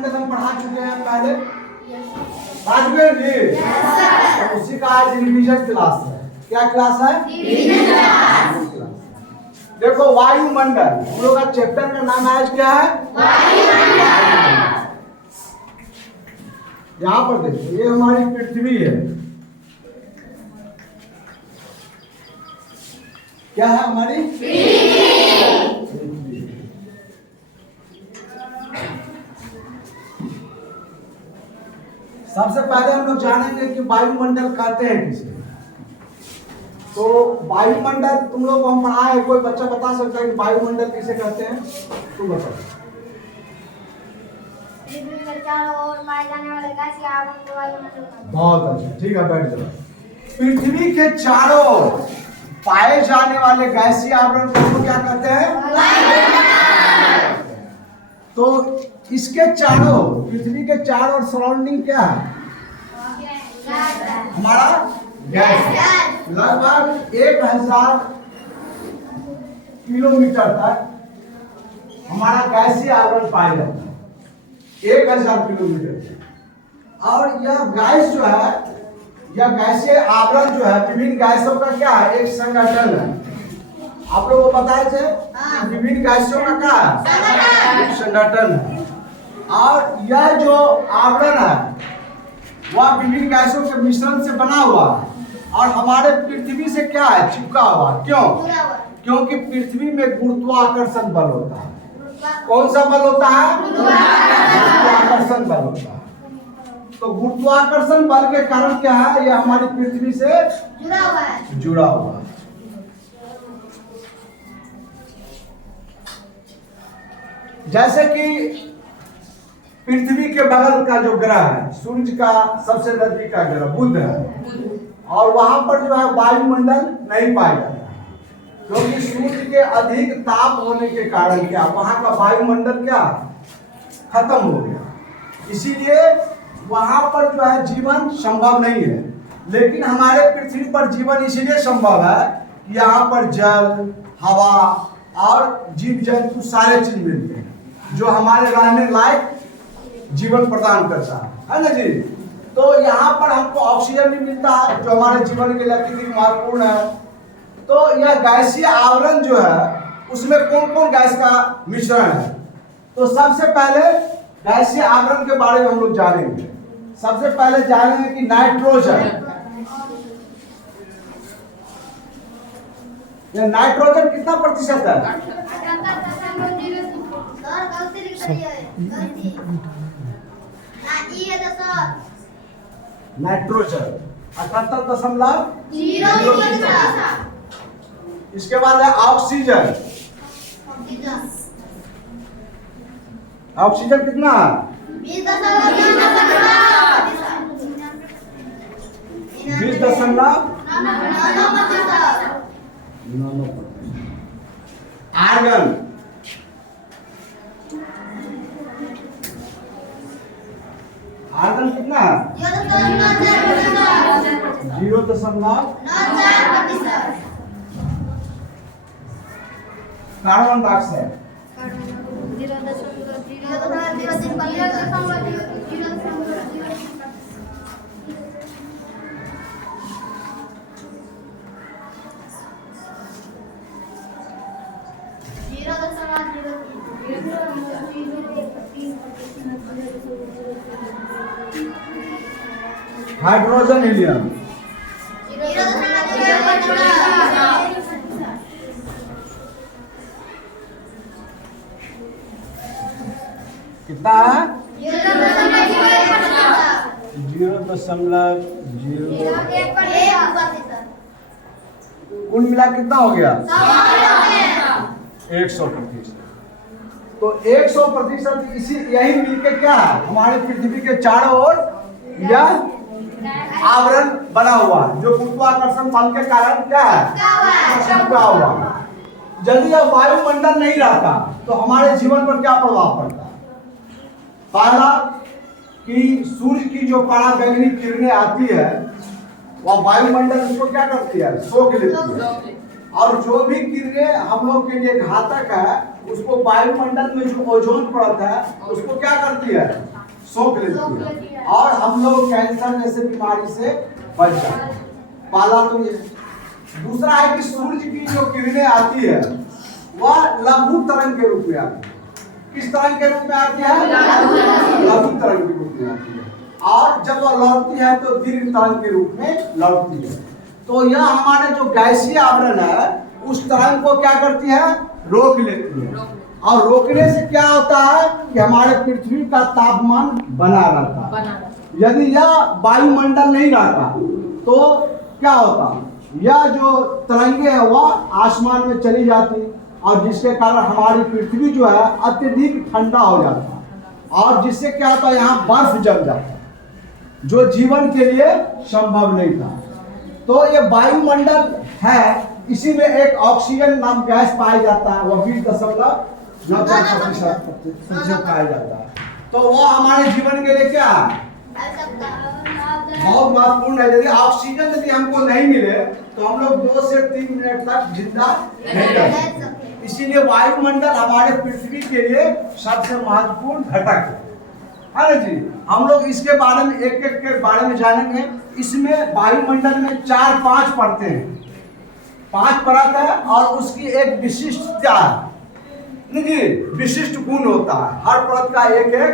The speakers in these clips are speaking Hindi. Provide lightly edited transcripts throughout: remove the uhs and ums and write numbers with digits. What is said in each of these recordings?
वायुमंडल हम पढ़ा चुके हैं पहले, राजवीर जी। तो उसी का आज रिवीजन क्लास है। क्या क्लास है? रिवीजन। देखो वायुमंडल, हम लोग का चैप्टर का नाम आज क्या है? वायुमंडल। यहाँ पर देखो, ये हमारी पृथ्वी है। क्या है हमारी? सबसे पहले हम लोग जानेंगे कि वायुमंडल कहते हैं किसे। तो वायुमंडल तुम लोग को हम पढ़ाए, कोई बच्चा बता सकता है कि वायुमंडल किसे कहते हैं? तुम बताओ। पृथ्वी के चारों ओर पाए जाने वाले गैसीय आवरण को वायुमंडल कहते हैं। बहुत अच्छा, ठीक है, बैठ जाओ। पृथ्वी के चारों ओर पाए जाने वाले गैसीय आवरण को क्या कहते हैं? वायुमंडल। तो इसके चारों, पृथ्वी के चारों ओर सराउंडिंग क्या है? हमारा गैस। लगभग 1000 किलोमीटर तक हमारा गैसीय आवरण पाया जाता है। 1000 किलोमीटर। और यह गैस जो है, यह गैसीय आवरण जो है विभिन्न गैसों का क्या है? एक संगठन है। आप लोगों को बताए थे विभिन्न गैसों का क्या है? संगठन है। और यह जो आवरण है वह विभिन्न गैसों के मिश्रण से बना हुआ है और हमारे पृथ्वी से क्या है? चिपका हुआ। क्यों? क्योंकि पृथ्वी में गुरुत्वाकर्षण बल होता है। कौन सा बल होता है? गुरुत्वाकर्षण बल होता है। तो गुरुत्वाकर्षण बल के कारण क्या है? यह हमारी पृथ्वी से जुड़ा हुआ है। जैसे कि पृथ्वी के बगल का जो ग्रह है, सूर्य का सबसे नजदीक का ग्रह बुध है, और वहां पर जो है वायुमंडल नहीं पाया जाता है क्योंकि सूर्य के अधिक ताप होने के कारण क्या वहां का वायुमंडल क्या खत्म हो गया। इसीलिए वहां पर जो है जीवन संभव नहीं है। लेकिन हमारे पृथ्वी पर जीवन इसीलिए संभव है कि यहाँ पर जल, हवा और जीव जंतु सारे चीज मिलते हैं जो हमारे रहने लायक जीवन प्रदान करता है ना जी। तो यहाँ पर हमको ऑक्सीजन भी मिलता है जो हमारे जीवन के लिए अत्यधिक महत्वपूर्ण है। तो यह गैसीय आवरण जो है उसमें कौन कौन गैस का मिश्रण है? तो सबसे पहले गैसीय आवरण के बारे में हम लोग जानेंगे। सबसे पहले जानेंगे कि नाइट्रोजन। यह नाइट्रोजन कितना प्रतिशत है? नाइट्रोजन 78.0। इसके बाद है ऑक्सीजन। ऑक्सीजन कितना है? 20.9। आर्गन आर्गन कितना है? 0.9। कार्बन डाइऑक्साइड हाइड्रोजन, हीलियम कितना है? 0.0। कुल मिला कितना हो गया? 100%। तो 100% इसी यही मिलके क्या है हमारे पृथ्वी के चारों ओर यह आवरण बना हुआ है जो गुरुत्वाकर्षण बल के कारण क्या है? चिपका हुआ। यदि यह वायुमंडल नहीं रहता तो हमारे जीवन पर क्या प्रभाव पड़ता? पहला कि सूर्य की जो पराबैंगनी किरणें आती है वह वायुमंडल उसको क्या करती है? सोख लेती है। और जो भी किरणें हम लोग के लिए घातक है उसको वायुमंडल में जो ओजोन परत है उसको क्या करती है, सोख लेती है, और हम लोग कैंसर जैसे बीमारी से बच जाते हैं। पहला तो ये। दूसरा है कि सूर्य की जो किरणें आती है वह लघु तरंग के रूप में आती है। किस तरंग के रूप में आती है, लघु तरंग के रूप में आती है, और जब वह लौटती है तो दीर्घ तरंग के रूप में लौटती है। तो यह हमारे जो गैसीय आवरण है उस तरंग को क्या करती है, रोक लेती है, और रोकने से क्या होता है कि हमारे पृथ्वी का तापमान बना रहता है। यदि यह वायुमंडल नहीं रहता तो क्या होता, यह जो तरंगे है वह आसमान में चली जाती, और जिसके कारण हमारी पृथ्वी जो है अत्यधिक ठंडा हो जाता, और जिससे क्या होता है यहाँ बर्फ जम जाता, जो जीवन के लिए संभव नहीं था। तो ये वायुमंडल है, इसी में एक ऑक्सीजन नाम गैस पाया जाता है, वह 20.90% पाया जाता है। तो वह हमारे जीवन के लिए क्या है, बहुत महत्वपूर्ण है। यदि ऑक्सीजन यदि हमको नहीं मिले तो हम लोग 2 से 3 मिनट तक जिंदा नहीं रह सकते। इसीलिए वायुमंडल हमारे पृथ्वी के लिए सबसे महत्वपूर्ण घटक है ना जी। हम लोग इसके बारे में एक एक के बारे में जानेंगे। इसमें वायुमंडल में 4-5 परतें हैं, 5 परत है, और उसकी एक विशिष्टता है जी, विशिष्ट गुण होता है। हर परत का एक एक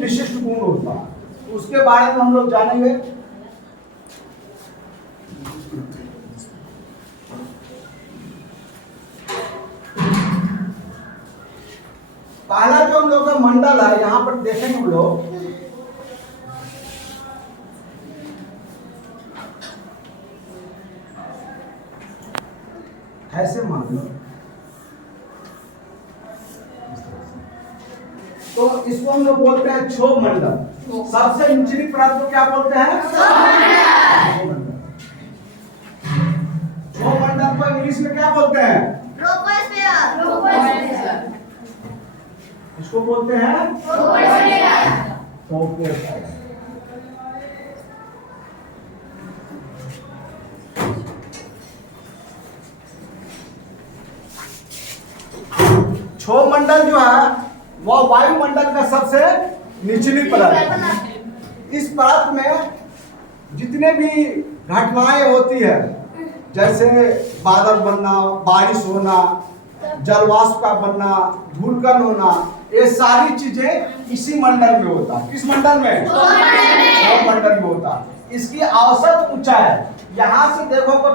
विशिष्ट गुण होता है, उसके बारे में हम लोग जानेंगे। पहला जो हम लोग का मंडल है, यहाँ पर देखेंगे हम लोग, ऐसे मान लो, तो इसको हम लोग बोलते हैं क्षोभ मंडल। सबसे निचली परत को क्या बोलते हैं, क्षोभ मंडल को इंग्लिश में क्या बोलते हैं, इसको बोलते हैं ट्रोपोस्फीयर। क्षोभ मंडल जो है वह वायुमंडल का सबसे निचली परत है। इस परत में जितने भी घटनाएं होती है, जैसे बादल बनना, बारिश होना, जलवाष्प का बनना, धूलकण होना, ये सारी चीजें इसी मंडल में होता है। किस मंडल में, क्षोभ मंडल में होता है। इसकी औसत ऊंचाई यहाँ से देखो तो